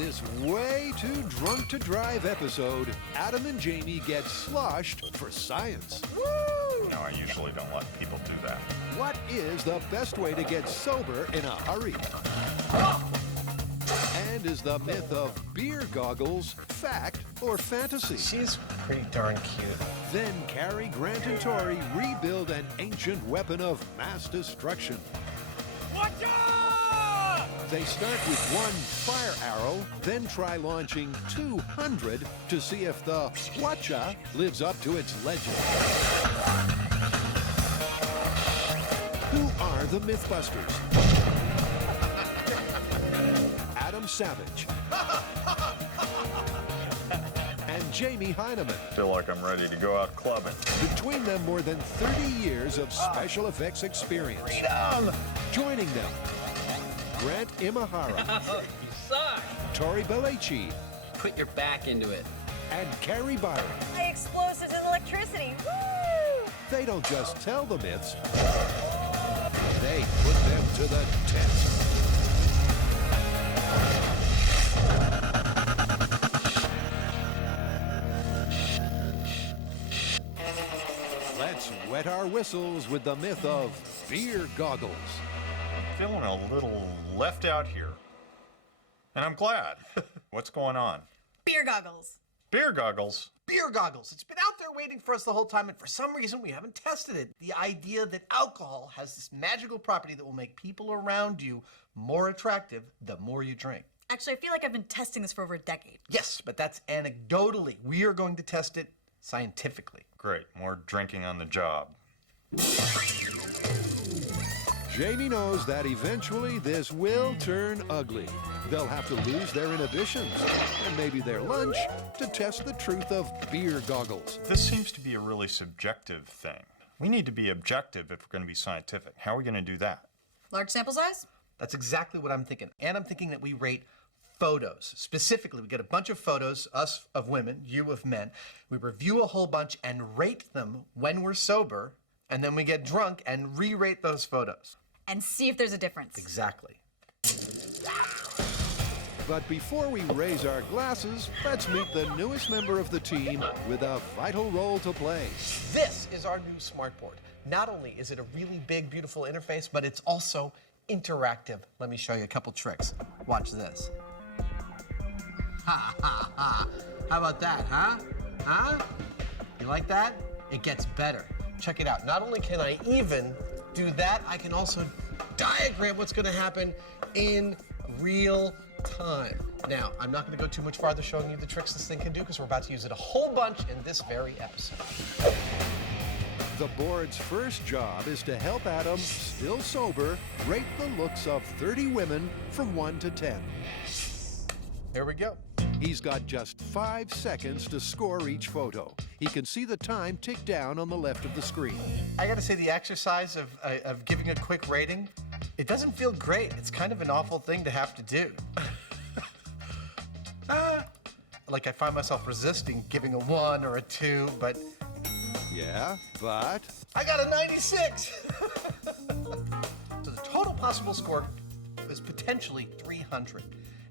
this way too drunk to drive episode, Adam and Jamie get sloshed for science. Woo! No, I usually don't let people do that. What is the best way to get sober in a hurry? And is the myth of beer goggles fact or fantasy? She's pretty darn cute. Then Cary, Grant, and Tori rebuild an ancient weapon of mass destruction. Hwacha! They start with one fire arrow, then try launching 200 to see if the Hwacha lives up to its legend. Who are the MythBusters? Adam Savage and Jamie Heineman. I feel like I'm ready to go out clubbing. Between them, more than 30 years of special effects experience. Freedom! Joining them, Grant Imahara, You suck! Tori Belleci, Put your back into it. and Carrie Byron. Explosives and electricity. Woo! They don't just tell the myths, they put them to the test. Let's wet our whistles with the myth of beer goggles. Feeling a little left out here. And I'm glad. What's going on? Beer goggles. Beer goggles? Beer goggles. It's been out there waiting for us the whole time, and for some reason we haven't tested it. The idea that alcohol has this magical property that will make people around you more attractive the more you drink. Actually, I feel like I've been testing this for over a decade. Yes, but that's anecdotally. We are going to test it scientifically. Great, more drinking on the job. Jamie knows that eventually this will turn ugly. They'll have to lose their inhibitions and maybe their lunch to test the truth of beer goggles. This seems to be a really subjective thing. We need to be objective if we're going to be scientific. How are we going to do that? Large sample size? That's exactly what I'm thinking. And I'm thinking that we rate photos. Specifically, we get a bunch of photos, us of women, you of men. We review a whole bunch and rate them when we're sober, and then we get drunk and re-rate those photos. And see if there's a difference. Exactly. But before we raise our glasses, let's meet the newest member of the team with a vital role to play. This is our new smartboard. Not only is it a really big, beautiful interface, but it's also interactive. Let me show you a couple tricks. Watch this. Ha, ha, ha. How about that, huh? Huh? You like that? It gets better. Check it out. Not only can I even do that, I can also diagram what's going to happen in real time. Now, I'm not going to go too much farther showing you the tricks this thing can do because we're about to use it a whole bunch in this very episode. The board's first job is to help Adam, still sober, rate the looks of 30 women from 1 to 10. Here we go. He's got just 5 seconds to score each photo. He can see the time tick down on the left of the screen. I gotta say, the exercise of giving a quick rating, it doesn't feel great. It's kind of an awful thing to have to do. Like I find myself resisting giving a 1 or a 2, but Yeah, but I got a 96! So the total possible score is potentially 300.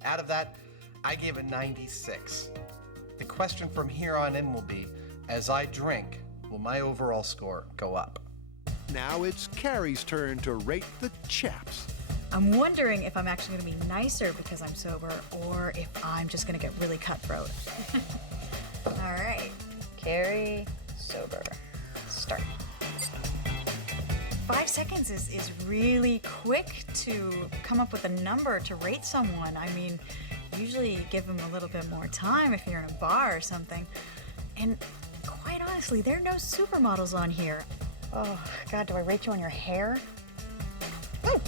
Out of that, I gave a 96. The question from here on in will be, as I drink, will my overall score go up? now it's Carrie's turn to rate the chaps. I'm wondering if I'm actually going to be nicer because I'm sober or if I'm just going to get really cutthroat. All right. Carrie, sober. Start. 5 seconds is really quick to come up with a number to rate someone. I mean, usually you give them a little bit more time if you're in a bar or something. And quite honestly, there are no supermodels on here. Oh, God, do I rate you on your hair? Ooh.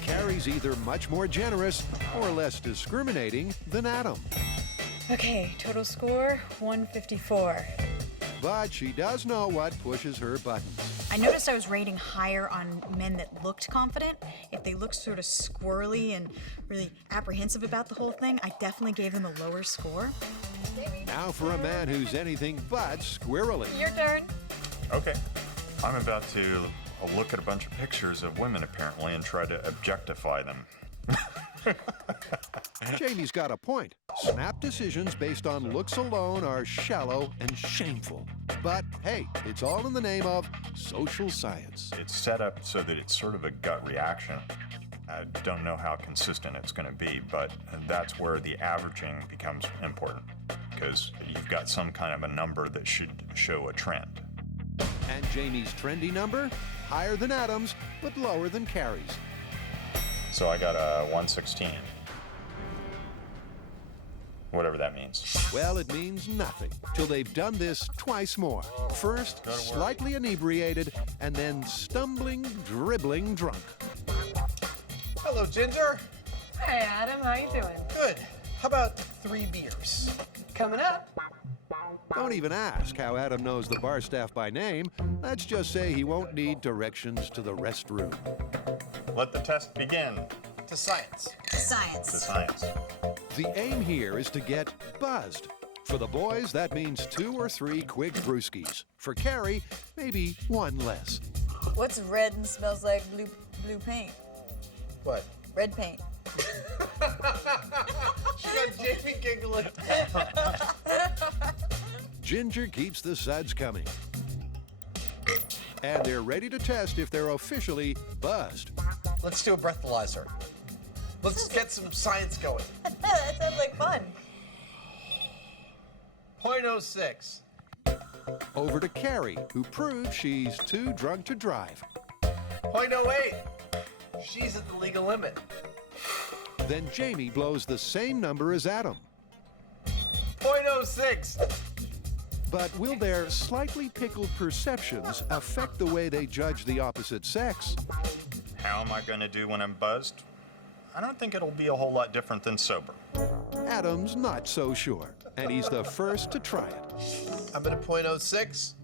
Carrie's either much more generous or less discriminating than Adam. Okay, total score, 154. But she does know what pushes her buttons. I noticed I was rating higher on men that looked confident. If they looked sort of squirrely and really apprehensive about the whole thing, I definitely gave them a lower score. Now for a man who's anything but squirrely. Your turn. Okay. I'm about to I'll look at a bunch of pictures of women apparently and try to objectify them. Jamie's got a point. Snap decisions based on looks alone are shallow and shameful. But hey, it's all in the name of social science. It's set up so that it's sort of a gut reaction. I don't know how consistent it's going to be, but that's where the averaging becomes important, because you've got some kind of a number that should show a trend. And Jamie's trendy number? Higher than Adam's, but lower than Carrie's. So I got a 116. Whatever that means. Well, it means nothing till they've done this twice more. First, slightly inebriated, and then stumbling, dribbling drunk. Hello, Ginger. Hey, Adam, how you doing? Good. How about 3 beers? Coming up. Don't even ask how Adam knows the bar staff by name. Let's just say he won't need directions to the restroom. Let the test begin. To science. To Science. science. The aim here is to get buzzed. For the boys, that means 2 or 3 quick brewskis. For Carrie, maybe 1 less. What's red and smells like blue paint? What? Red paint. She got Jamie giggling. Ginger keeps the suds coming. And they're ready to test if they're officially buzzed. Let's do a breathalyzer. Let's get some science going. That sounds like fun. 0.06. Over to Carrie, who proves she's too drunk to drive. 0.08. She's at the legal limit. Then Jamie blows the same number as Adam. 0.06. But will their slightly pickled perceptions affect the way they judge the opposite sex? How am I going to do when I'm buzzed? I don't think it'll be a whole lot different than sober. Adam's not so sure, and he's the first to try it. I'm at a 0.06.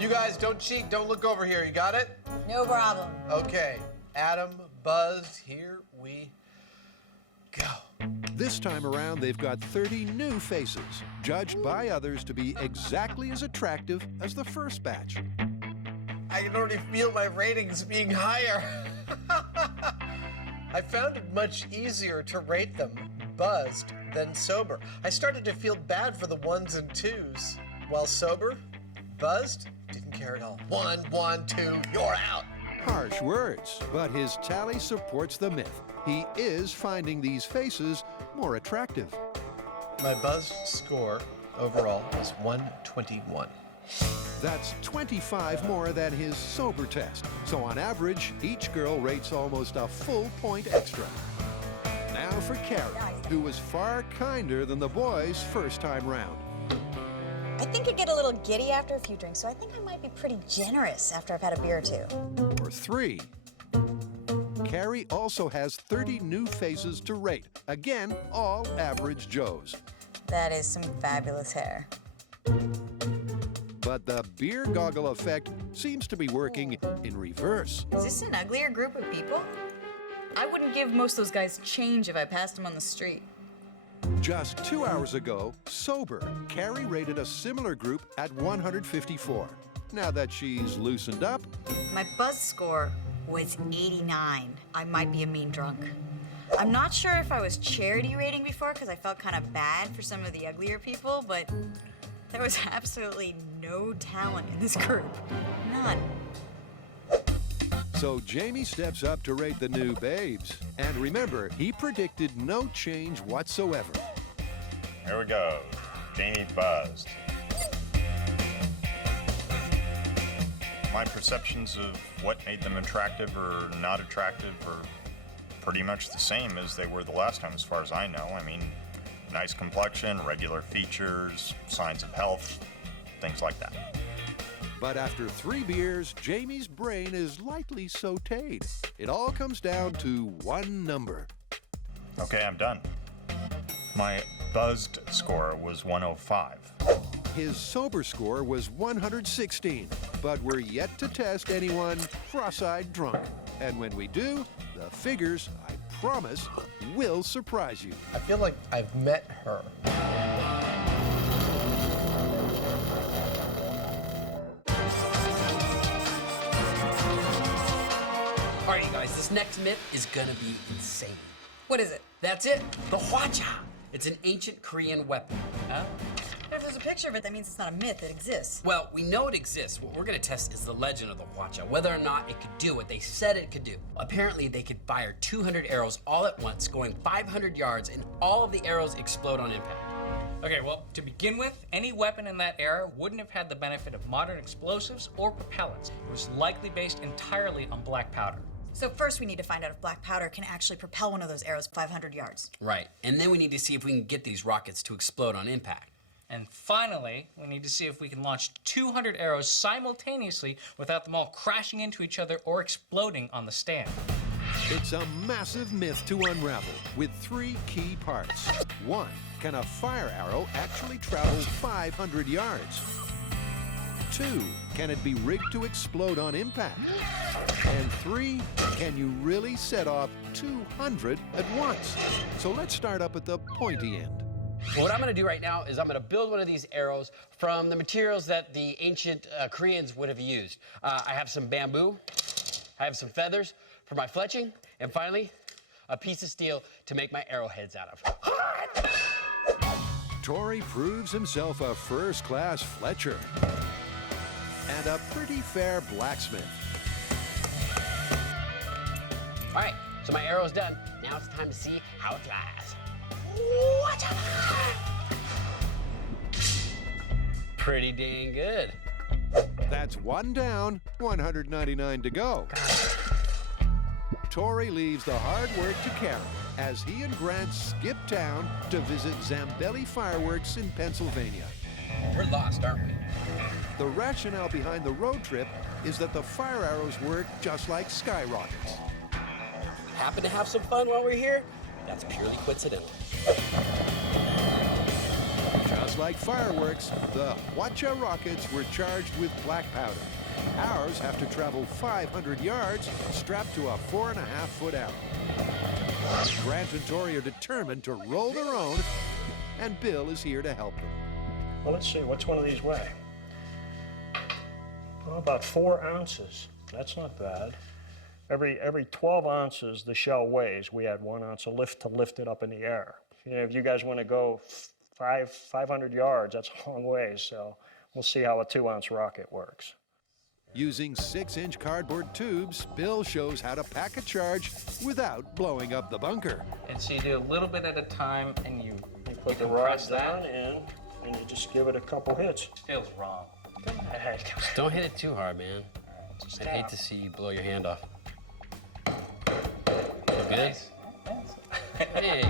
You guys, don't cheat. Don't look over here. You got it? No problem. Okay. Adam buzzed. Here we go. This time around, they've got 30 new faces, judged by others to be exactly as attractive as the first batch. I can already feel my ratings being higher. I found it much easier to rate them buzzed than sober. I started to feel bad for the 1s and 2s, while sober, buzzed, didn't care at all. 1, 1, 2, you're out. Harsh words, but his tally supports the myth. He is finding these faces more attractive. My buzzed score overall was 121. That's 25 more than his sober test. So on average, each girl rates almost a full point extra. Now for Carrie, who was far kinder than the boys first time round. I think I get a little giddy after a few drinks, so I think I might be pretty generous after I've had a beer or 2. Or 3. Carrie also has 30 new faces to rate. Again, all average Joes. That is some fabulous hair. But the beer goggle effect seems to be working in reverse. Is this an uglier group of people? I wouldn't give most of those guys change if I passed them on the street. Just 2 hours ago, sober, Carrie rated a similar group at 154. Now that she's loosened up, My buzz score was 89. I might be a mean drunk. I'm not sure if I was charity rating before because I felt kind of bad for some of the uglier people, but there was absolutely no talent in this group. None. so Jamie steps up to rate the new babes. And remember, he predicted no change whatsoever. Here we go. Jamie buzzed. My perceptions of what made them attractive or not attractive are pretty much the same as they were the last time, as far as I know. I mean, nice complexion, regular features, signs of health, things like that. But after 3 beers, Jamie's brain is lightly sautéed. It all comes down to one number. Okay, I'm done. My buzzed score was 105. His sober score was 116, but we're yet to test anyone cross-eyed drunk. And when we do, the figures, I promise, will surprise you. I feel like I've met her. All right, you guys, this next myth is gonna be insane. What is it? That's it, the Hwacha. It's an ancient Korean weapon. If there's a picture of it, that means it's not a myth, it exists. Well, we know it exists. What we're gonna test is the legend of the Hwacha, whether or not it could do what they said it could do. Apparently, they could fire 200 arrows all at once, going 500 yards, and all of the arrows explode on impact. Okay, well, to begin with, any weapon in that era wouldn't have had the benefit of modern explosives or propellants. It was likely based entirely on black powder. So first we need to find out if black powder can actually propel one of those arrows 500 yards. Right, and then we need to see if we can get these rockets to explode on impact. And finally, we need to see if we can launch 200 arrows simultaneously without them all crashing into each other or exploding on the stand. It's a massive myth to unravel with 3 key parts. 1. Can a fire arrow actually travel 500 yards? 2. Can it be rigged to explode on impact? And 3. Can you really set off 200 at once? So let's start up at the pointy end. Well, what I'm gonna do right now is I'm gonna build one of these arrows from the materials that the ancient Koreans would have used. I have some bamboo, I have some feathers for my fletching, and finally, a piece of steel to make my arrowheads out of. Tori proves himself a first-class fletcher and a pretty fair blacksmith. All right, so my arrow's done. Now it's time to see how it flies. Pretty dang good. That's 1 down, 199 to go. Tori leaves the hard work to Karen as he and Grant skip town to visit Zambelli Fireworks in Pennsylvania. We're lost, aren't we? The rationale behind the road trip is that the fire arrows work just like skyrockets. Happen to have some fun while we're here? That's purely coincidental. Just like fireworks, the Hwacha rockets were charged with black powder. Ours have to travel 500 yards strapped to a 4.5-foot arrow. Grant and Tori are determined to roll their own, and Bill is here to help them. Well, let's see, what's one of these weigh? Well, about 4 ounces. That's not bad. Every 12 ounces the shell weighs, we add 1 ounce of lift to lift it up in the air. You know, if you guys want to go 500 yards, that's a long ways, so we'll see how a 2-ounce rocket works. Using 6-inch cardboard tubes, Bill shows how to pack a charge without blowing up the bunker. And so you do a little bit at a time, and you Put the rod down in, and you just give it a couple hits. Feels wrong. Don't hit it too hard, man. I'd hate to see you blow your hand off. Feel good? Hey.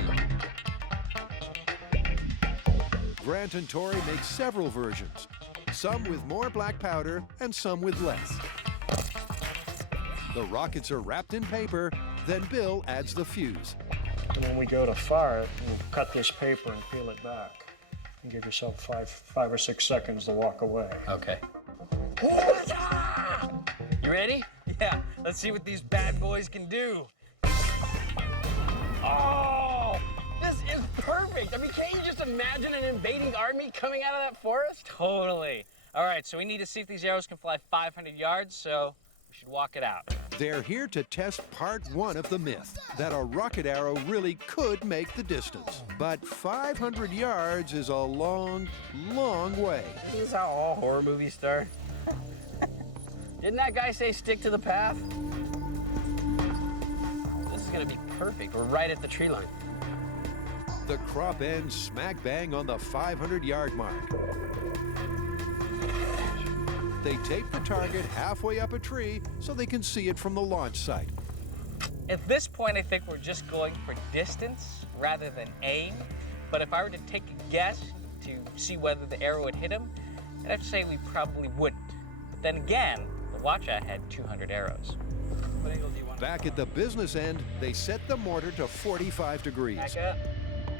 Grant and Tori make several versions, some with more black powder and some with less. The rockets are wrapped in paper, then Bill adds the fuse. And then we go to fire it, and cut this paper and peel it back. And give yourself five or 6 seconds to walk away. Okay. You ready? Yeah, let's see what these bad boys can do. Oh, this is perfect. I mean, can't you just imagine an invading army coming out of that forest? Totally. All right, so we need to see if these arrows can fly 500 yards, so we should walk it out. They're here to test part 1 of the myth, that a rocket arrow really could make the distance. But 500 yards is a long, long way. This is how all horror movies start. Didn't that guy say stick to the path? This is gonna be perfect. We're right at the tree line. The crop ends smack bang on the 500-yard mark. They tape the target halfway up a tree so they can see it from the launch site. At this point, I think we're just going for distance rather than aim. But if I were to take a guess to see whether the arrow would hit him, I'd have to say we probably wouldn't. But then again, the Hwacha had 200 arrows. What angle do you want? Back at the business end, they set the mortar to 45 degrees Back up.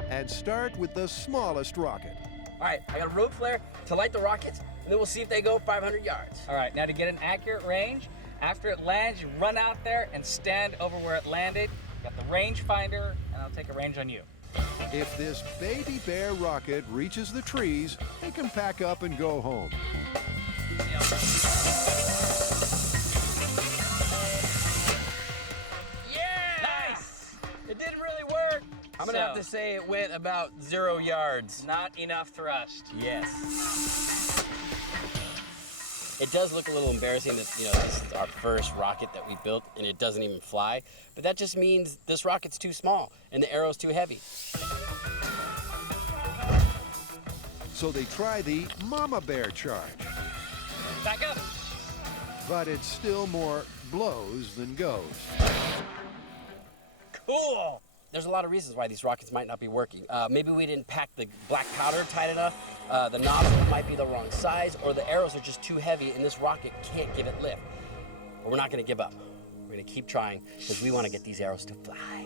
and start with the smallest rocket. All right, I got a road flare to light the rockets, and then we'll see if they go 500 yards. All right, now to get an accurate range, after it lands, you run out there and stand over where it landed. Got the range finder, and I'll take a range on you. If this baby bear rocket reaches the trees, they can pack up and go home. I'm gonna have to say it went about 0 yards. Not enough thrust. Yes. It does look a little embarrassing that, this is our first rocket that we built and it doesn't even fly, but that just means this rocket's too small and the arrow's too heavy. So they try the mama bear charge, Back up. but it's still more blows than goes. Cool. There's a lot of reasons why these rockets might not be working. Maybe we didn't pack the black powder tight enough, the nozzle might be the wrong size, or the arrows are just too heavy and this rocket can't give it lift. But we're not gonna give up. We're gonna keep trying because we wanna get these arrows to fly.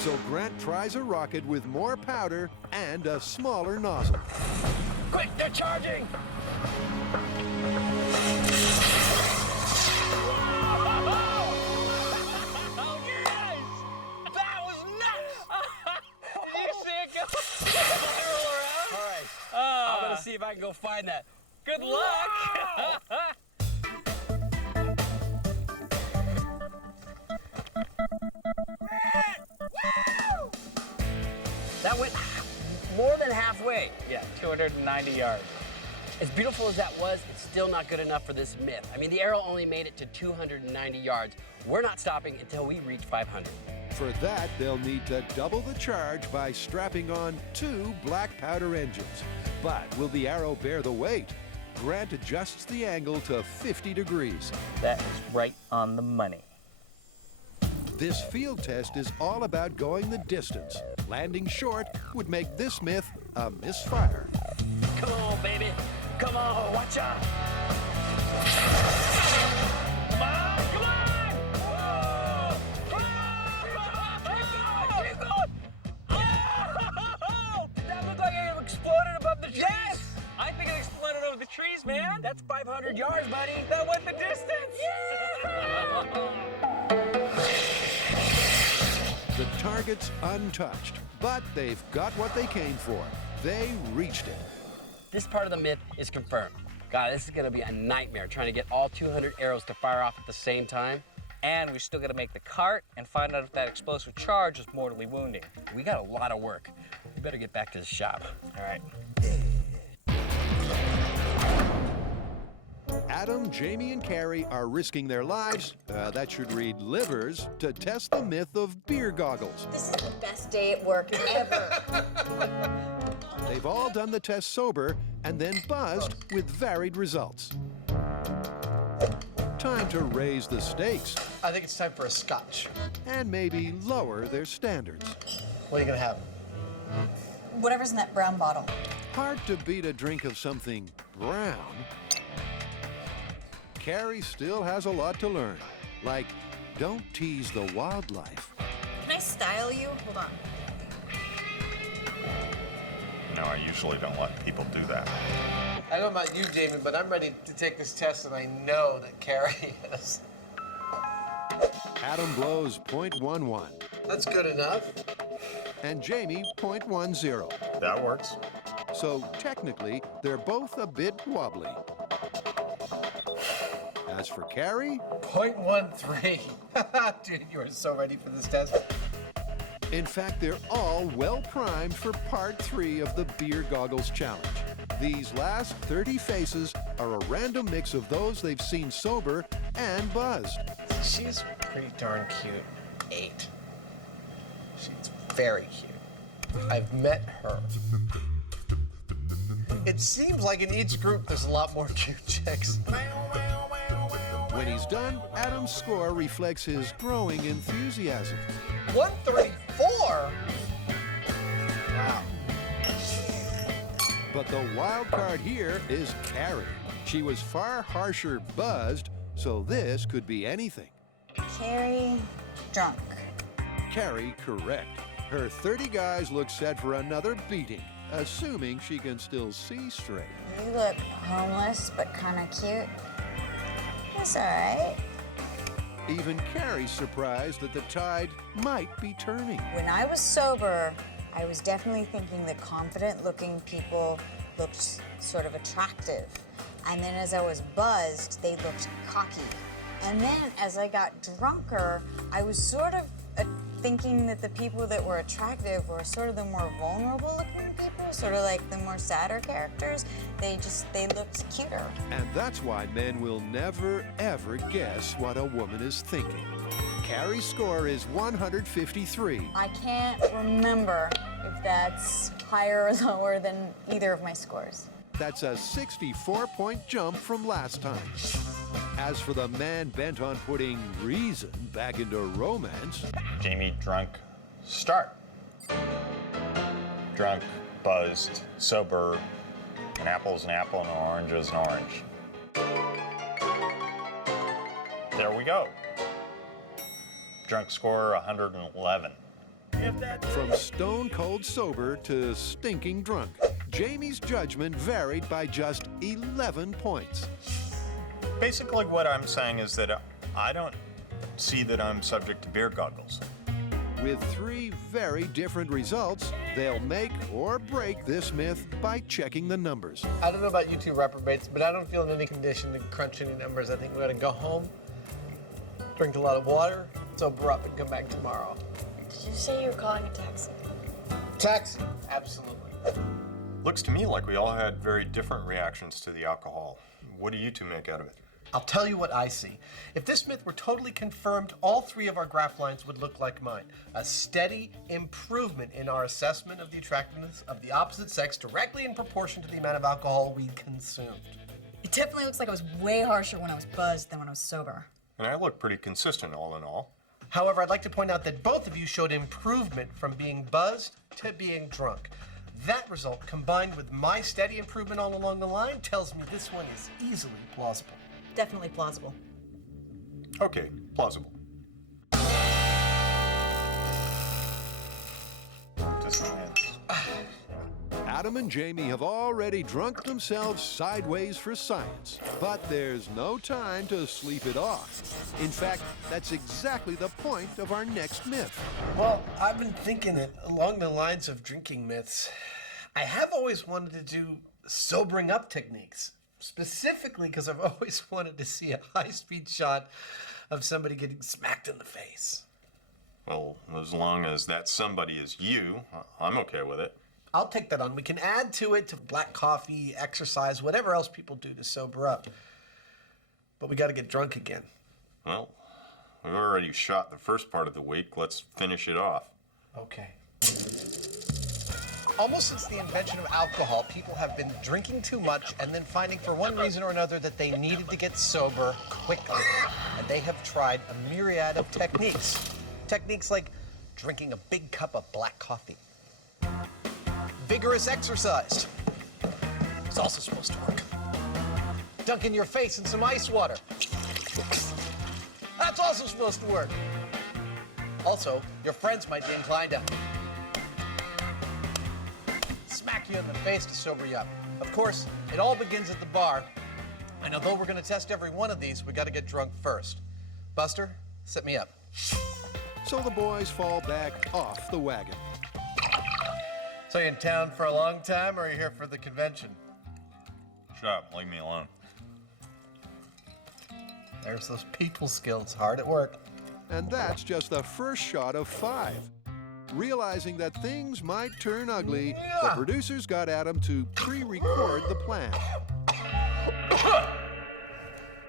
So Grant tries a rocket with more powder and a smaller nozzle. Quick, they're charging! Oh, yes! That was nuts! You see it go? All right, I'm gonna see if I can go find that. Good luck! That went more than halfway. Yeah, 290 yards. As beautiful as that was, it's still not good enough for this myth. I mean, the arrow only made it to 290 yards. We're not stopping until we reach 500. For that, they'll need to double the charge by strapping on 2 black powder engines. But will the arrow bear the weight? Grant adjusts the angle to 50 degrees. That is right on the money. This field test is all about going the distance. Landing short would make this myth a misfire. Come on, baby. Come on, Hwacha. Come on! Come on! Whoa! Keep going! Oh! That looked like it exploded above the trees. Yes! I think it exploded over the trees, man. That's 500 yards, buddy. That went the distance. The target's untouched, but they've got what they came for. They reached it. This part of the myth is confirmed. God, this is gonna be a nightmare trying to get all 200 arrows to fire off at the same time. And we still got to make the cart and find out if that explosive charge is mortally wounding. We got a lot of work. We better get back to the shop. All right. Adam, Jamie, and Carrie are risking their lives, that should read livers, to test the myth of beer goggles. This is the best day at work ever. They've all done the test sober and then buzzed with varied results. Time to raise the stakes I think it's time for a scotch. and maybe lower their standards. What are you gonna have? Whatever's in that brown bottle. Hard to beat a drink of something brown. Carrie still has a lot to learn, like don't tease the wildlife. Can I style you? Hold on. No, I usually don't let people do that. I don't know about you, Jamie, but I'm ready to take this test, and I know that Carrie is. Adam blows .11 That's good enough. and Jamie .10. That works. So technically, they're both a bit wobbly. As for Carrie, .13. Dude, you are so ready for this test. in fact, they're all well primed for part 3 of the Beer Goggles Challenge. These last 30 faces are a random mix of those they've seen sober and buzzed. She's pretty darn cute. 8. She's very cute. I've met her. It seems like in each group there's a lot more cute chicks. When he's done, Adam's score reflects his growing enthusiasm. 134? Wow. But the wild card here is Carrie. She was far harsher buzzed, so this could be anything. Carrie, drunk. Carrie, correct. Her 30 guys look set for another beating, assuming she can still see straight. You look homeless, but kind of cute. That's all right. Even Carrie's surprised that the tide might be turning. When I was sober, I was definitely thinking that confident-looking people looked sort of attractive. And then as I was buzzed, they looked cocky And then as I got drunker, I was sort of thinking that the people that were attractive were sort of the more vulnerable looking people, sort of like the more sadder characters. They looked cuter. And that's why men will never, ever guess what a woman is thinking. Carrie's score is 153. I can't remember if that's higher or lower than either of my scores. That's a 64-point jump from last time. As for the man bent on putting reason back into romance, Jamie, drunk, start. Drunk, buzzed, sober, an apple is an apple and an orange is an orange. There we go. Drunk score 111. from stone cold sober to stinking drunk, Jamie's judgment varied by just 11 points. Basically what I'm saying is that I don't see that I'm subject to beer goggles. With three very different results, they'll make or break this myth by checking the numbers. I don't know about you two reprobates, but I don't feel in any condition to crunch any numbers. I think we ought to go home, drink a lot of water, sober up, and come back tomorrow. Did you say you were calling a taxi? Taxi? Absolutely. Looks to me like we all had very different reactions to the alcohol. What do you two make out of it? I'll tell you what I see. If this myth were totally confirmed, all three of our graph lines would look like mine. A steady improvement in our assessment of the attractiveness of the opposite sex directly in proportion to the amount of alcohol we consumed. It definitely looks like I was way harsher when I was buzzed than when I was sober. And I look pretty consistent all in all. However, I'd like to point out that both of you showed improvement from being buzzed to being drunk. That result, combined with my steady improvement all along the line, tells me this one is easily plausible. Definitely plausible. Okay, plausible. Dissonance. Adam and Jamie have already drunk themselves sideways for science, but there's no time to sleep it off. In fact, that's exactly the point of our next myth. Well, I've been thinking it along the lines of drinking myths. I have always wanted to do sobering up techniques, specifically because I've always wanted to see a high-speed shot of somebody getting smacked in the face. Well, as long as that somebody is you, I'm okay with it. I'll take that on. We can add to it to black coffee, exercise, whatever else people do to sober up. But we got to get drunk again. Well, we've already shot the first part of the week. Let's finish it off. Okay. Almost since the invention of alcohol, people have been drinking too much and then finding for one reason or another that they needed to get sober quickly. And they have tried a myriad of techniques. Techniques like drinking a big cup of black coffee. Vigorous exercise. It's also supposed to work. Dunking your face in some ice water. That's also supposed to work. Also, your friends might be inclined to smack you in the face to sober you up. Of course, it all begins at the bar. And although we're going to test every one of these, we got to get drunk first. Buster, set me up. So the boys fall back off the wagon. So you in town for a long time, or are you here for the convention? Shut up, leave me alone. There's those people skills, hard at work. And that's just the first shot of 5. Realizing that things might turn ugly, the producers got Adam to pre-record the plan.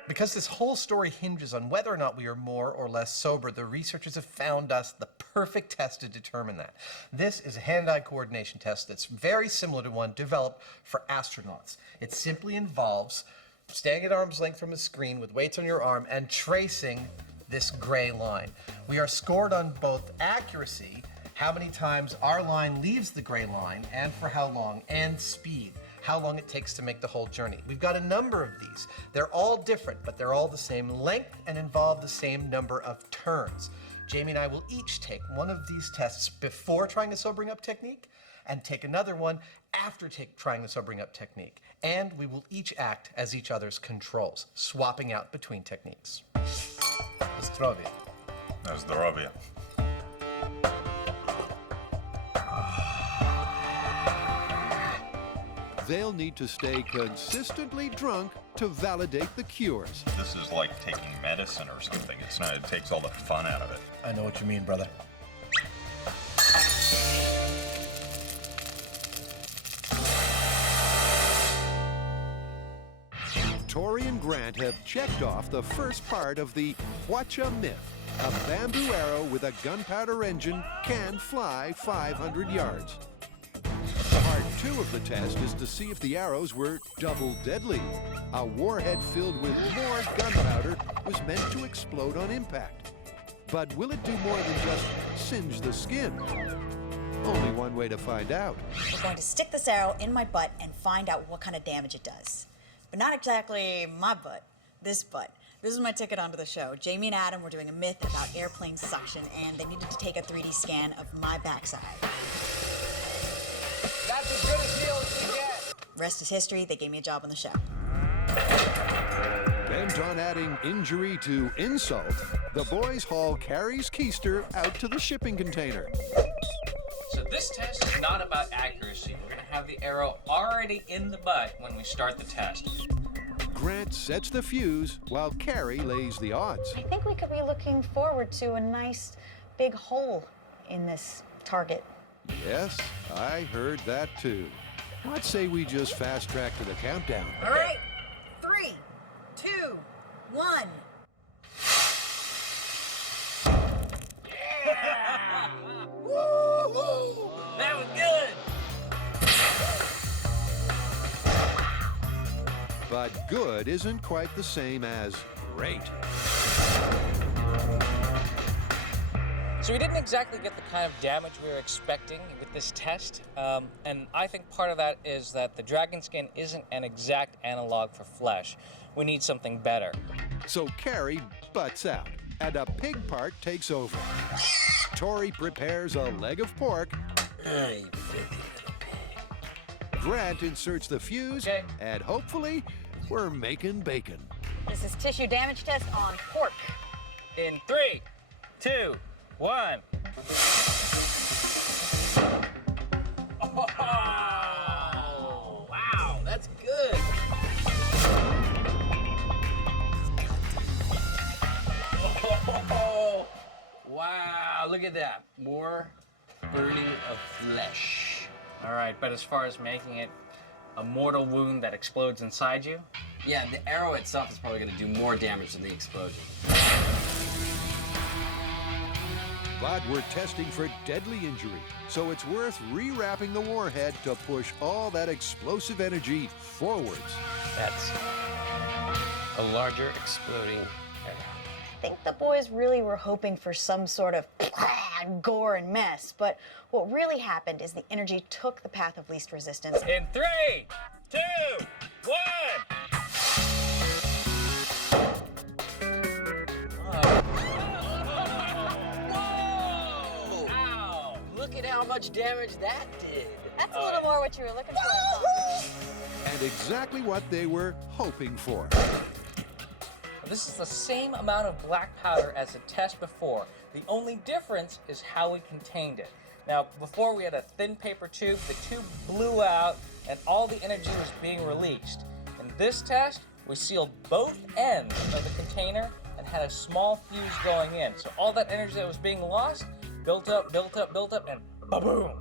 Because this whole story hinges on whether or not we are more or less sober, the researchers have found us the perfect test to determine that. This is a hand-eye coordination test that's very similar to one developed for astronauts. It simply involves staying at arm's length from a screen with weights on your arm and tracing this gray line. We are scored on both accuracy, how many times our line leaves the gray line, and for how long, and speed, how long it takes to make the whole journey. We've got a number of these. They're all different, but they're all the same length and involve the same number of turns. Jamie and I will each take one of these tests before trying the sobering up technique and take another one after trying the sobering up technique. And we will each act as each other's controls, swapping out between techniques. Zdrowie. Na zdrowie. They'll need to stay consistently drunk to validate the cures. This is like taking medicine or something. It's not, it takes all the fun out of it. I know what you mean, brother. Tori and Grant have checked off the first part of the Hwacha myth. A bamboo arrow with a gunpowder engine can fly 500 yards. Part 2 of the test is to see if the arrows were double deadly. A warhead filled with more gunpowder was meant to explode on impact. But will it do more than just singe the skin? Only one way to find out. We're going to stick this arrow in my butt and find out what kind of damage it does. But not exactly my butt, this butt. This is my ticket onto the show. Jamie and Adam were doing a myth about airplane suction, and they needed to take a 3D scan of my backside. That's as good a deal as you get. Rest is history. They gave me a job on the show. Bent on adding injury to insult, the boys haul Carrie's keister out to the shipping container. So this test is not about accuracy. We're going to have the arrow already in the butt when we start the test. Grant sets the fuse while Carrie lays the odds. I think we could be looking forward to a nice big hole in this target. Yes, I heard that too. Let's say we just fast track to the countdown. All right. 3, 2, 1. Woo-hoo! That was good. But good isn't quite the same as great. So we didn't exactly get the kind of damage we were expecting with this test, and I think part of that is that the dragon skin isn't an exact analog for flesh. We need something better. So Carrie butts out, and a pig part takes over. Tori prepares a leg of pork. Grant inserts the fuse, Okay. and hopefully, we're making bacon. This is tissue damage test on pork. In 3, 2, 1. Oh, wow, that's good. Oh, wow, look at that. More burning of flesh. All right, but as far as making it a mortal wound that explodes inside you? Yeah, the arrow itself is probably going to do more damage than the explosion. But we're testing for deadly injury, so it's worth rewrapping the warhead to push all that explosive energy forwards. That's a larger exploding arrow. I think the boys really were hoping for some sort of gore and mess, but what really happened is the energy took the path of least resistance. In 3, 2, 1. Whoa! Ow! Look at how much damage that did. That's a little more what you were looking for. And exactly what they were hoping for. This is the same amount of black powder as the test before. The only difference is how we contained it. Now, before we had a thin paper tube, the tube blew out and all the energy was being released. In this test, we sealed both ends of the container and had a small fuse going in. So all that energy that was being lost built up, and ba-boom!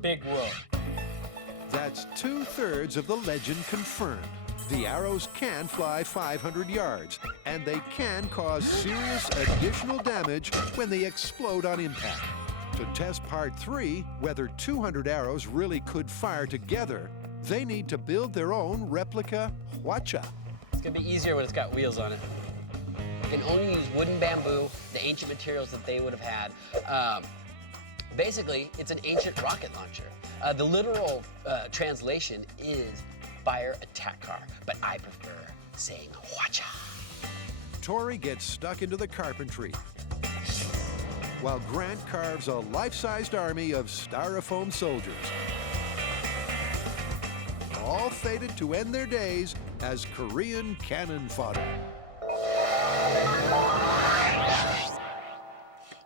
Big wound. That's 2/3 of the legend confirmed. The arrows can fly 500 yards, and they can cause serious additional damage when they explode on impact. To test part 3, whether 200 arrows really could fire together, they need to build their own replica Hwacha. It's going to be easier when it's got wheels on it. You can only use wooden bamboo, the ancient materials that they would have had. Basically, it's an ancient rocket launcher. The literal translation is fire attack car, but I prefer saying Hwacha. Tori gets stuck into the carpentry, while Grant carves a life-sized army of styrofoam soldiers, all fated to end their days as Korean cannon fodder.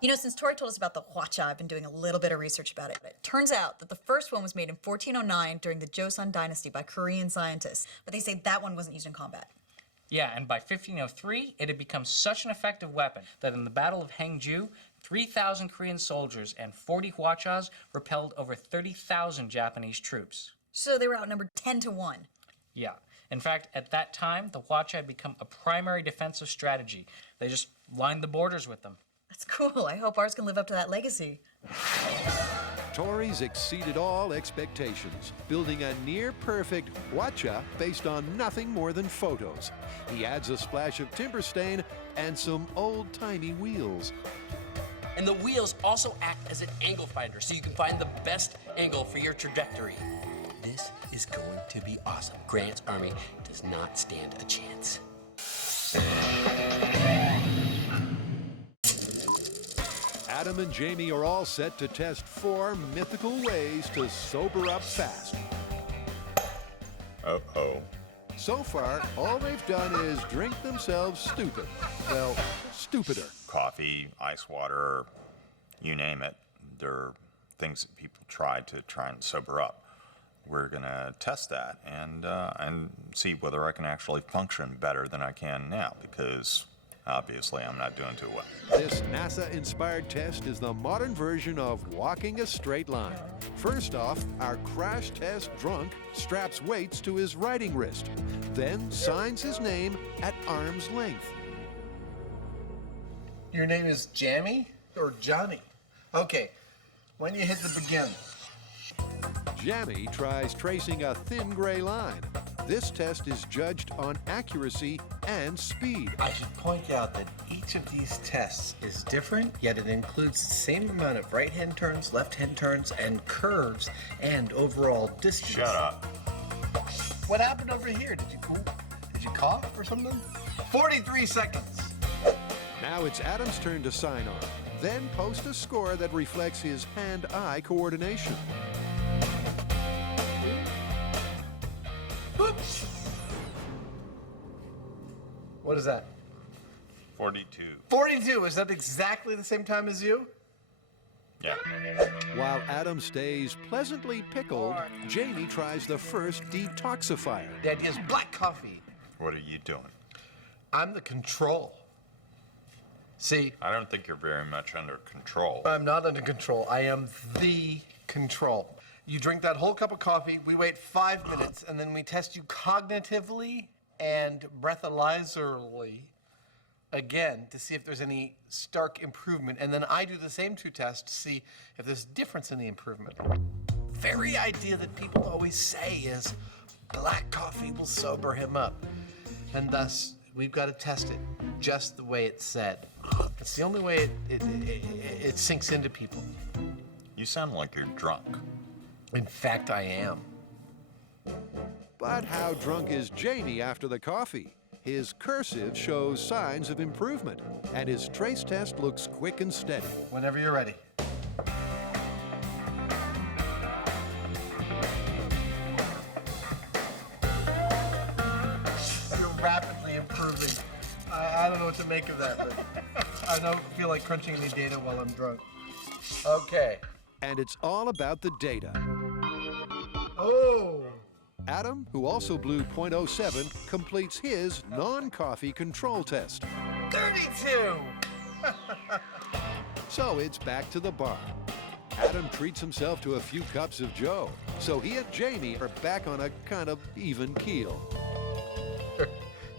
You know, since Tori told us about the Hwacha, I've been doing a little bit of research about it. It turns out that the first one was made in 1409 during the Joseon dynasty by Korean scientists, but they say that one wasn't used in combat. Yeah, and by 1503, it had become such an effective weapon that in the Battle of Hangju, 3,000 Korean soldiers and 40 Hwachas repelled over 30,000 Japanese troops. So they were outnumbered 10 to 1. Yeah. In fact, at that time, the Hwacha had become a primary defensive strategy. They just lined the borders with them. That's cool. I hope ours can live up to that legacy. Tori's exceeded all expectations, building a near-perfect Hwacha based on nothing more than photos. He adds a splash of timber stain and some old-timey wheels. And the wheels also act as an angle finder, so you can find the best angle for your trajectory. This is going to be awesome. Grant's army does not stand a chance. Adam and Jamie are all set to test 4 mythical ways to sober up fast. Uh-oh. So far, all they've done is drink themselves stupid. Well, stupider. Coffee, ice water, you name it. They're things that people try and sober up. We're gonna test that and see whether I can actually function better than I can now, because obviously I'm not doing too well. This NASA-inspired test is the modern version of walking a straight line. First off, our crash test drunk straps weights to his writing wrist, then signs his name at arm's length. Your name is Jammy or Johnny? Okay, when you hit the begin. Jammy tries tracing a thin gray line. This test is judged on accuracy and speed. I should point out that each of these tests is different, yet it includes the same amount of right-hand turns, left-hand turns, and curves, and overall distance. Shut up. What happened over here? Did you cough or something? 43 seconds. Now it's Adam's turn to sign on, then post a score that reflects his hand-eye coordination. Oops. What is that? 42. 42. Is that exactly the same time as you? Yeah. While Adam stays pleasantly pickled, Jamie tries the first detoxifier. The idea is black coffee. What are you doing? I'm the control. See, I don't think you're very much under control. I'm not under control. I am the control. You drink that whole cup of coffee, we wait 5 minutes, and then we test you cognitively and breathalyzerly again to see if there's any stark improvement. And then I do the same 2 tests to see if there's difference in the improvement. Very idea that people always say is black coffee will sober him up. And thus, we've got to test it just the way it's said. It's the only way it sinks into people. You sound like you're drunk. In fact, I am. But how drunk is Jamie after the coffee? His cursive shows signs of improvement, and his trace test looks quick and steady. Whenever you're ready. You're rapidly improving. I don't know what to make of that, but I don't feel like crunching any data while I'm drunk. Okay. And it's all about the data. Oh! Adam, who also blew .07, completes his non-coffee control test. 32! So it's back to the bar. Adam treats himself to a few cups of Joe, so he and Jamie are back on a kind of even keel.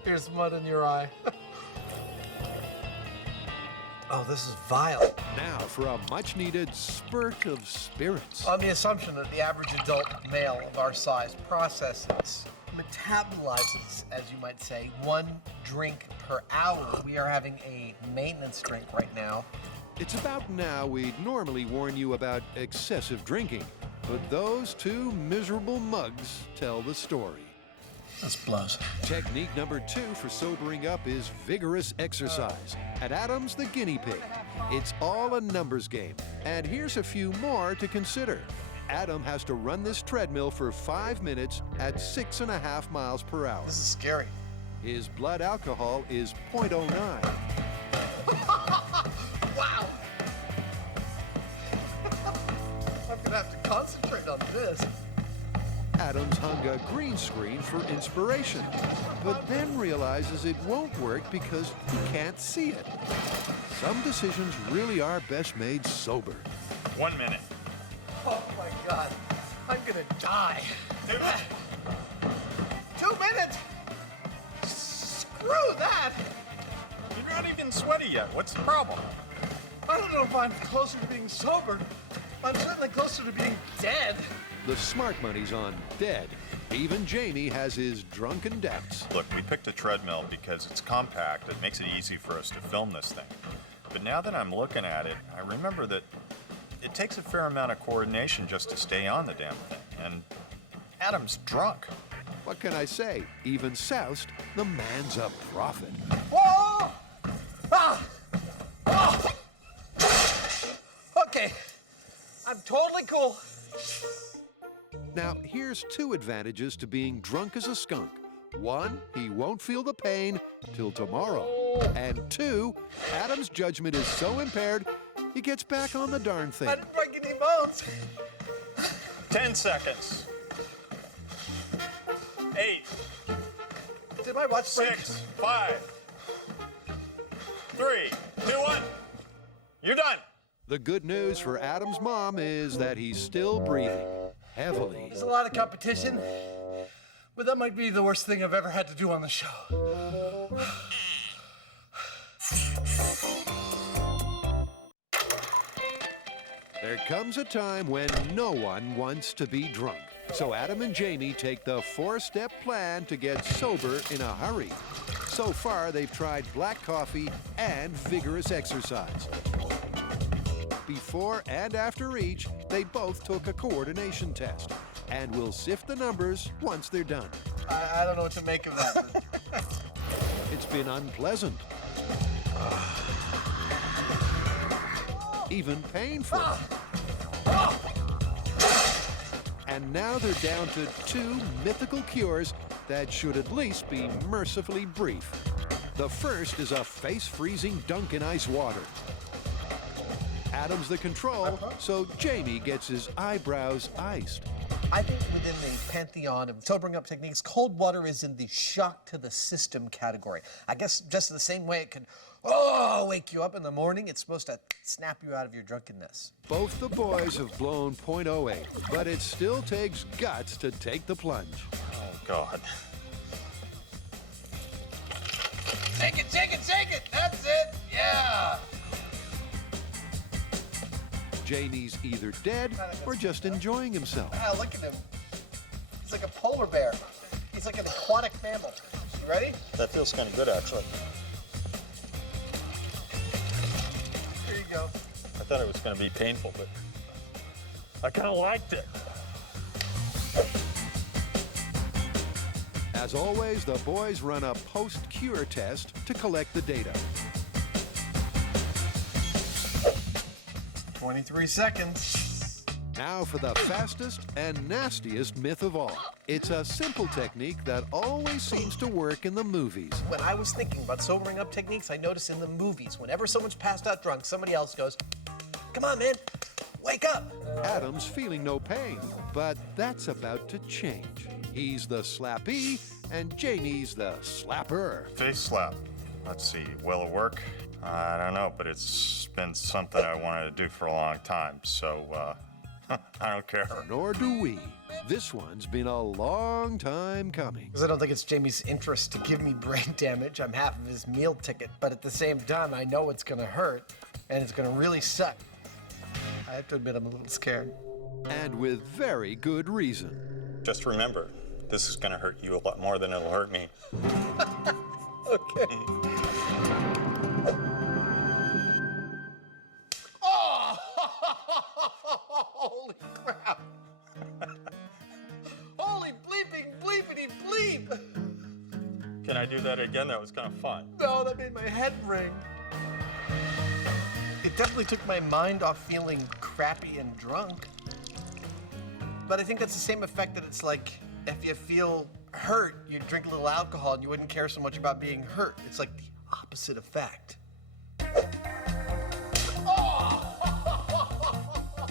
Here's mud in your eye. Oh, this is vile. Now for a much-needed spurt of spirits. On the assumption that the average adult male of our size processes, metabolizes, as you might say, 1 drink per hour, we are having a maintenance drink right now. It's about now we'd normally warn you about excessive drinking, but those 2 miserable mugs tell the story. This blows. Technique number 2 for sobering up is vigorous exercise. And Adam's the guinea pig. It's all a numbers game. And here's a few more to consider. Adam has to run this treadmill for 5 minutes at 6.5 miles per hour. This is scary. His blood alcohol is .09. Wow! gonna have to concentrate on this. Adams hung a green screen for inspiration, but then realizes it won't work because he can't see it. Some decisions really are best made sober. 1 minute. Oh my God, I'm gonna die. 2 minutes. 2 minutes? Screw that! You're not even sweaty yet. What's the problem? I don't know if I'm closer to being sober. I'm certainly closer to being dead. The smart money's on dead. Even Jamie has his drunken doubts. Look, we picked a treadmill because it's compact. It makes it easy for us to film this thing. But now that I'm looking at it, I remember that it takes a fair amount of coordination just to stay on the damn thing. And Adam's drunk. What can I say? Even soused, the man's a prophet. Whoa! Ah! Oh! Okay, I'm totally cool. Now, here's 2 advantages to being drunk as a skunk. 1, he won't feel the pain till tomorrow. And 2, Adam's judgment is so impaired, he gets back on the darn thing. I didn't break any bones. 10 seconds. 8, Did my watch break? 6, 5, 3, 2, 1. You're done. The good news for Adam's mom is that he's still breathing heavily. There's a lot of competition, but that might be the worst thing I've ever had to do on the show. There comes a time when no one wants to be drunk. So Adam and Jamie take the 4-step plan to get sober in a hurry. So far, they've tried black coffee and vigorous exercise. Before and after each, they both took a coordination test. And we'll sift the numbers once they're done. I don't know what to make of that. It's been unpleasant. Even painful. And now they're down to 2 mythical cures that should at least be mercifully brief. The first is a face-freezing dunk in ice water. Adam's the control, so Jamie gets his eyebrows iced. I think within the pantheon of sobering up techniques, cold water is in the shock to the system category. I guess just the same way it can, wake you up in the morning, it's supposed to snap you out of your drunkenness. Both the boys have blown .08, but it still takes guts to take the plunge. Oh, God. Take it, take it, take it! That's it! Yeah! Jamie's either dead or just enjoying himself. Ah, look at him. He's like a polar bear. He's like an aquatic mammal. You ready? That feels kind of good, actually. Here you go. I thought it was going to be painful, but I kind of liked it. As always, the boys run a post-cure test to collect the data. 23 seconds. Now for the fastest and nastiest myth of all. It's a simple technique that always seems to work in the movies. When I was thinking about sobering up techniques, I noticed in the movies, whenever someone's passed out drunk, somebody else goes, "Come on, man, wake up." Adam's feeling no pain, but that's about to change. He's the slappee, and Jamie's the slapper. Face slap. Let's see. Will it work? I don't know, but it's been something I wanted to do for a long time, so I don't care. Nor do we. This one's been a long time coming. Because I don't think it's Jamie's interest to give me brain damage. I'm half of his meal ticket, but at the same time, I know it's gonna hurt, and it's gonna really suck. I have to admit, I'm a little scared. And with very good reason. Just remember, this is going to hurt you a lot more than it'll hurt me. Okay. Oh! Holy crap! Holy bleeping bleepity bleep! Can I do that again? That was kind of fun. No, that made my head ring. It definitely took my mind off feeling crappy and drunk. But I think that's the same effect that it's like if you feel hurt, you drink a little alcohol and you wouldn't care so much about being hurt. It's like the opposite effect. Oh!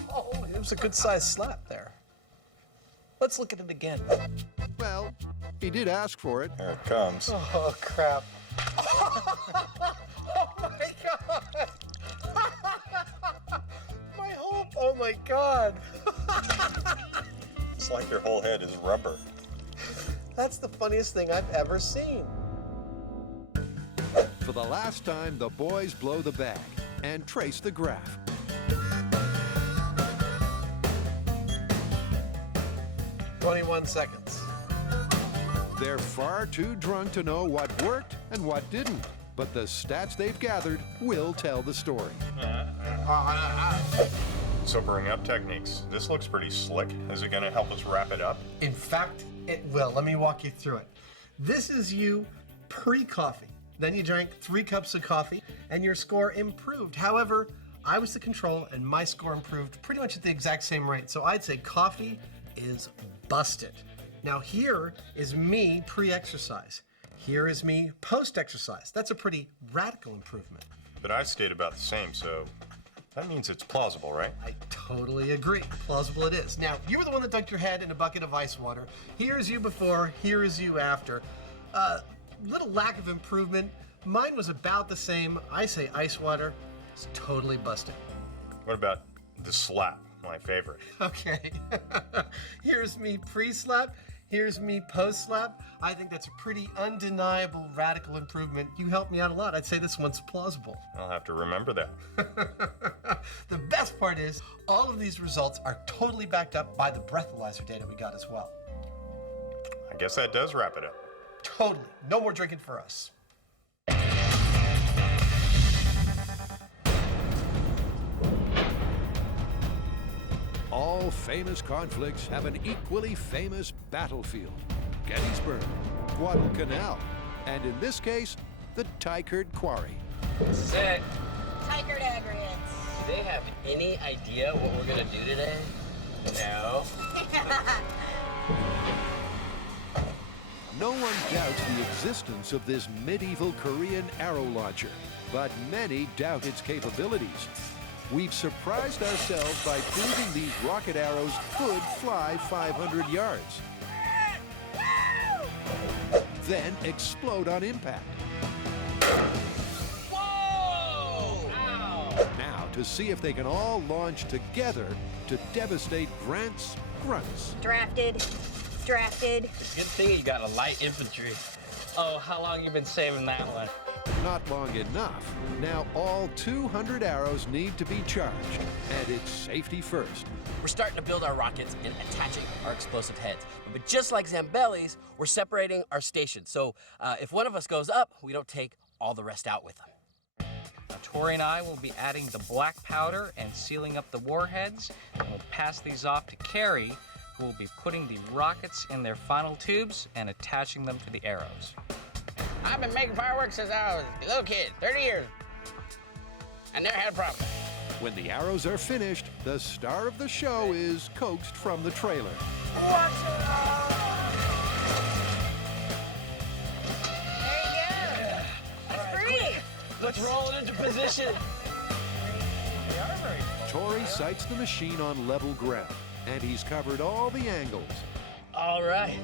Holy was a good-sized slap there. Let's look at it again. Well, he did ask for it. Here it comes. Oh, crap. Oh, my God. Oh, my God. It's like your whole head is rubber. That's the funniest thing I've ever seen. For the last time, the boys blow the bag and trace the graph. "21 seconds. They're far too drunk to know what worked and what didn't, but the stats they've gathered will tell the story. Sobering up techniques. This looks pretty slick. Is it going to help us wrap it up? In fact, it will. Let me walk you through it. This is you pre-coffee. Then you drank 3 cups of coffee, and your score improved. However, I was the control, and my score improved pretty much at the exact same rate. So I'd say coffee is busted. Now here is me pre-exercise. Here is me post-exercise. That's a pretty radical improvement. But I stayed about the same, so that means it's plausible, right? I totally agree. Plausible it is. Now, you were the one that dunked your head in a bucket of ice water. Here is you before, here is you after. Little lack of improvement. Mine was about the same. I say ice water is totally busted. What about the slap? My favorite. Okay. Here's me pre-slap. Here's me post-slap. I think that's a pretty undeniable radical improvement. You helped me out a lot. I'd say this one's plausible. I'll have to remember that. The best part is, all of these results are totally backed up by the breathalyzer data we got as well. I guess that does wrap it up. Totally. No more drinking for us. All famous conflicts have an equally famous battlefield. Gettysburg, Guadalcanal, and in this case, the Tykert Quarry. This is it. Tykert aggregates. Do they have any idea what we're gonna do today? No. No one doubts the existence of this medieval Korean arrow launcher, but many doubt its capabilities. We've surprised ourselves by proving these rocket arrows could fly 500 yards, then explode on impact. Whoa! Ow! Now, to see if they can all launch together to devastate Grant's grunts. Drafted. Good thing you got a light infantry. Oh, how long you been saving that one? Not long enough. Now all 200 arrows need to be charged, and it's safety first. We're starting to build our rockets and attaching our explosive heads. But just like Zambelli's, we're separating our stations. So if one of us goes up, we don't take all the rest out with them. Now, Tori and I will be adding the black powder and sealing up the warheads, and we'll pass these off to Carrie, who will be putting the rockets in their final tubes and attaching them to the arrows. I've been making fireworks since I was a little kid, 30 years. I never had a problem. When the arrows are finished, the star of the show is coaxed from the trailer. Let's roll it into position. Tori sights the machine on level ground, and he's covered all the angles. All right,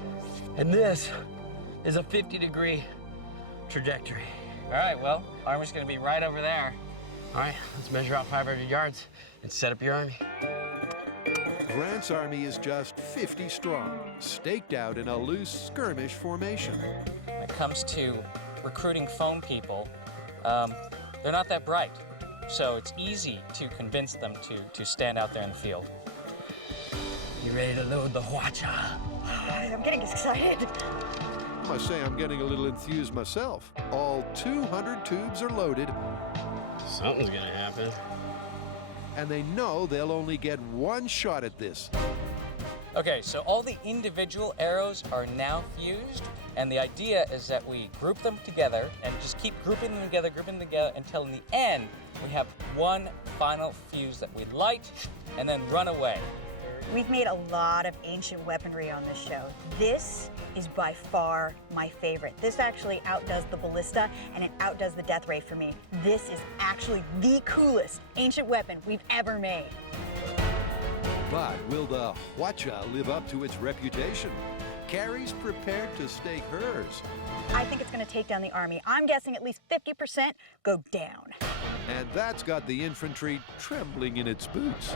and this is a 50-degree trajectory. All right, well, armor's gonna be right over there. All right, let's measure out 500 yards and set up your army. Grant's army is just 50 strong, staked out in a loose skirmish formation. When it comes to recruiting phone people, they're not that bright. So it's easy to convince them to stand out there in the field. You ready to load the Hwacha? I'm getting excited. I must say I'm getting a little enthused myself. All 200 tubes are loaded, Something's gonna happen. and they know they'll only get one shot at this. Okay, so all the individual arrows are now fused, and the idea is that we group them together and just keep grouping them together until in the end we have one final fuse that we light and then run away. We've made a lot of ancient weaponry on this show. This is by far my favorite. This actually outdoes the ballista, and it outdoes the death ray for me. This is actually the coolest ancient weapon we've ever made. But will the Hwacha live up to its reputation? Carrie's prepared to stake hers. I think it's going to take down the army. I'm guessing at least 50% go down. And that's got the infantry trembling in its boots.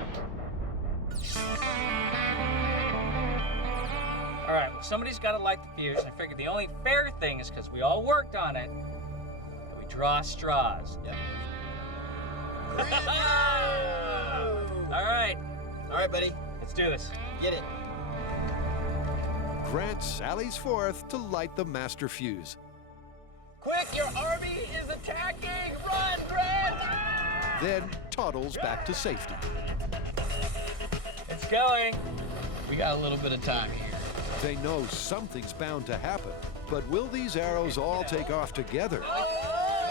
All right, well, somebody's got to light the fuse. I figured the only fair thing is because we all worked on it, that we draw straws. Yep. All right, All right, buddy. let's do this. Get it. Grant sallies forth to light the master fuse. Quick, your army is attacking! Run, Grant! Then toddles back to safety. It's going. We got a little bit of time here. They know something's bound to happen, but will these arrows all take off together?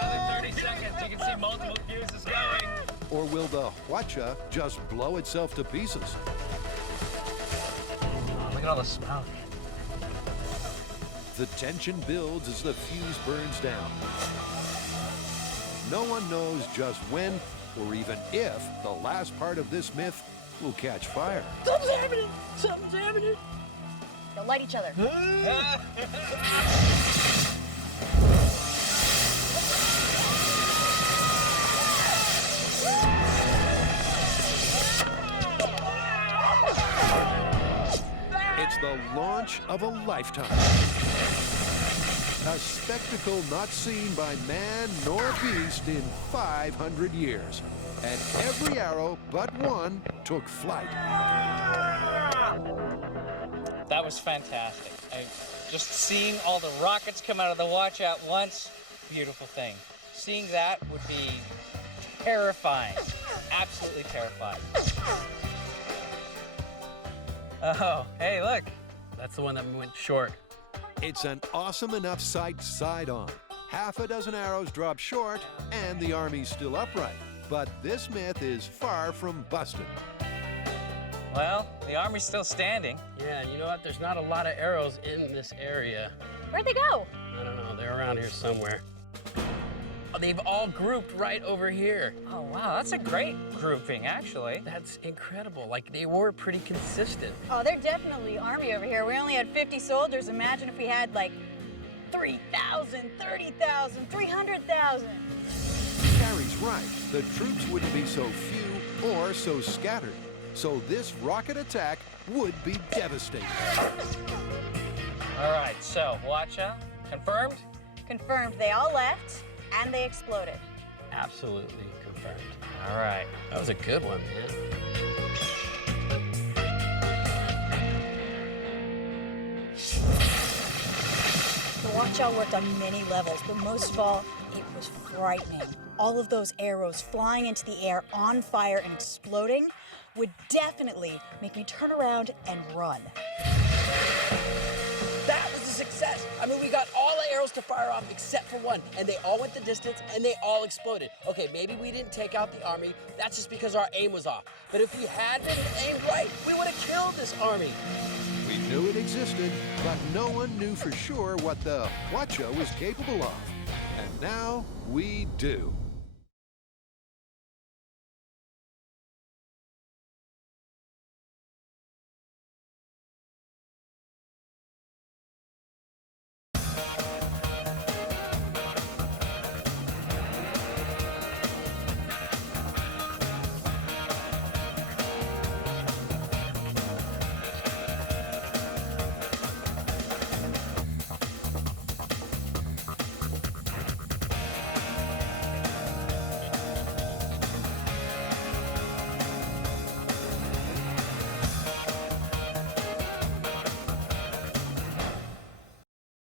Another 30 seconds. You can see multiple fuses going. Or will the Hwacha just blow itself to pieces? Oh, look at all the smoke. The tension builds as the fuse burns down. No one knows just when or even if the last part of this myth will catch fire. Something's happening! Something's happening! They'll light each other. It's the launch of a lifetime. A spectacle not seen by man nor beast in 500 years. And every arrow but one took flight. That was fantastic. Just seeing all the rockets come out of the Hwacha at once, beautiful thing. Seeing that would be terrifying. Absolutely terrifying. Oh, hey, look. That's the one that went short. It's an awesome enough sight side on. Half a dozen arrows drop short, and the army's still upright. But this myth is far from busted. Well, the army's still standing. Yeah, and you know what? There's not a lot of arrows in this area. Where'd they go? I don't know. They're around here somewhere. Oh, they've all grouped right over here. Oh, wow, that's a great grouping, actually. That's incredible. Like, they were pretty consistent. Oh, they're definitely army over here. We only had 50 soldiers. Imagine if we had like 3,000, 30,000, 300,000. Carrie's right. The troops wouldn't be so few or so scattered. So this rocket attack would be devastating. All right, so Hwacha, confirmed? Confirmed. They all left and they exploded. Absolutely confirmed. All right. That was a good one, man. The Hwacha worked on many levels, but most of all, it was frightening. All of those arrows flying into the air, on fire and exploding, would definitely make me turn around and run. That was a success. I mean, we got all the arrows to fire off except for one, and they all went the distance, and they all exploded. Okay, maybe we didn't take out the army. That's just because our aim was off. But if we had been aimed right, we would have killed this army. We knew it existed, but no one knew for sure what the Hwacha was capable of. And now we do.